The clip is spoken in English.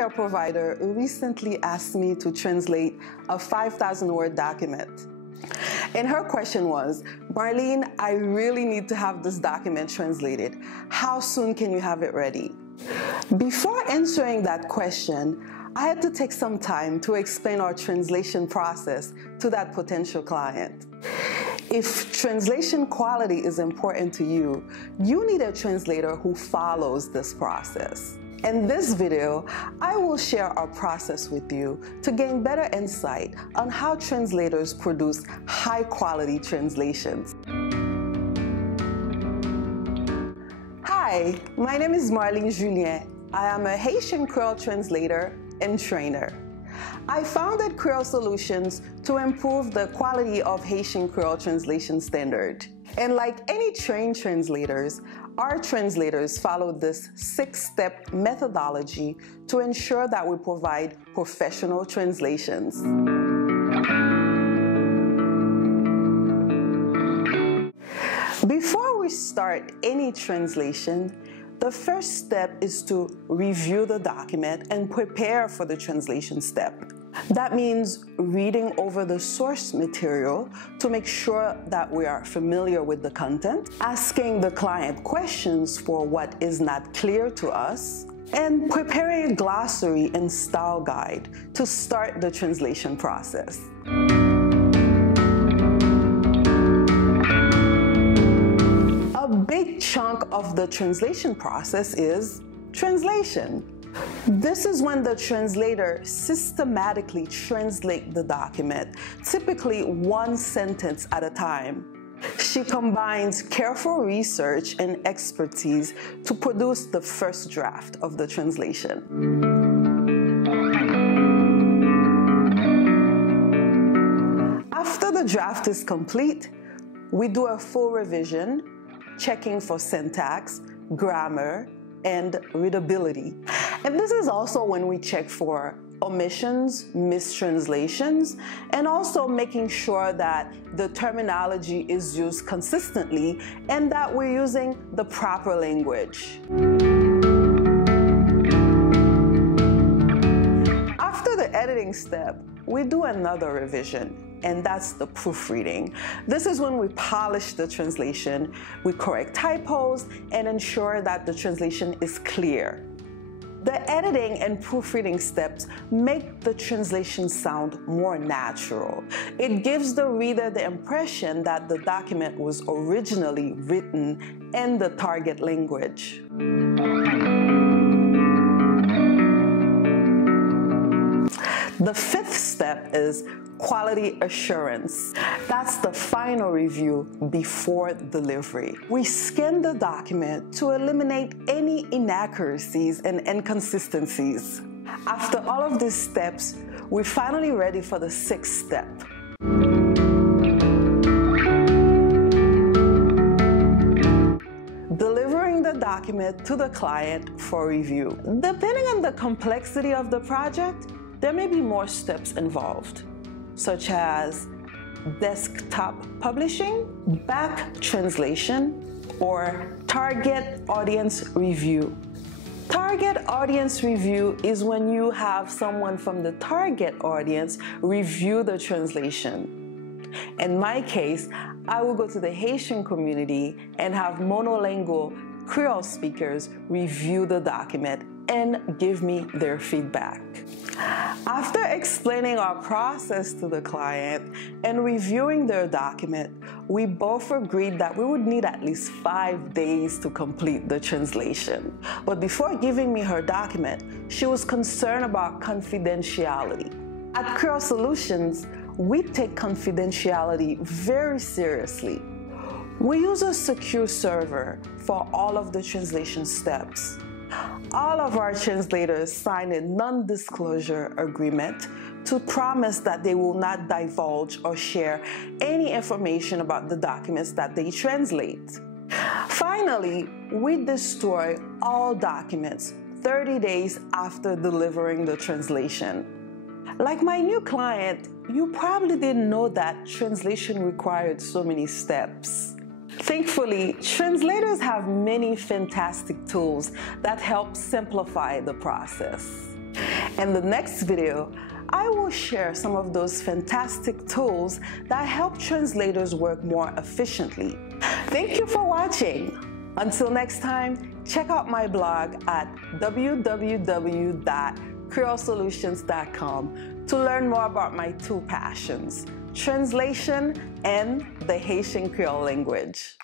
healthcare provider recently asked me to translate a 5,000-word document. And her question was, Marlene, I really need to have this document translated. How soon can you have it ready? Before answering that question, I had to take some time to explain our translation process to that potential client. If translation quality is important to you, you need a translator who follows this process. In this video, I will share our process with you to gain better insight on how translators produce high-quality translations. Hi, my name is Marlene Julien. I am a Haitian Creole translator and trainer. I founded Creole Solutions to improve the quality of Haitian Creole translation standard. And like any trained translators, our translators follow this 6-step methodology to ensure that we provide professional translations. Before we start any translation, the first step is to review the document and prepare for the translation step. That means reading over the source material to make sure that we are familiar with the content, asking the client questions for what is not clear to us, and preparing a glossary and style guide to start the translation process. A big chunk of the translation process is translation. This is when the translator systematically translates the document, typically one sentence at a time. She combines careful research and expertise to produce the first draft of the translation. After the draft is complete, we do a full revision, checking for syntax, grammar, and readability. And this is also when we check for omissions, mistranslations, and also making sure that the terminology is used consistently and that we're using the proper language. After the editing step, we do another revision, and that's the proofreading. This is when we polish the translation, we correct typos, and ensure that the translation is clear. The editing and proofreading steps make the translation sound more natural. It gives the reader the impression that the document was originally written in the target language. The fifth step is quality assurance. That's the final review before delivery. We scan the document to eliminate any inaccuracies and inconsistencies. After all of these steps, we're finally ready for the 6th step. Delivering the document to the client for review. Depending on the complexity of the project, there may be more steps involved, such as desktop publishing, back translation, or target audience review. Target audience review is when you have someone from the target audience review the translation. In my case, I will go to the Haitian community and have monolingual Creole speakers review the document and give me their feedback. After explaining our process to the client and reviewing their document, we both agreed that we would need at least 5 days to complete the translation. But before giving me her document, she was concerned about confidentiality. At Creole Solutions, we take confidentiality very seriously. We use a secure server for all of the translation steps. All of our translators sign a non-disclosure agreement to promise that they will not divulge or share any information about the documents that they translate. Finally, we destroy all documents 30 days after delivering the translation. Like my new client, you probably didn't know that translation required so many steps. Thankfully, translators have many fantastic tools that help simplify the process. In the next video, I will share some of those fantastic tools that help translators work more efficiently. Thank you for watching. Until next time, check out my blog at www.creolesolutions.com to learn more about my two passions, translation and the Haitian Creole language.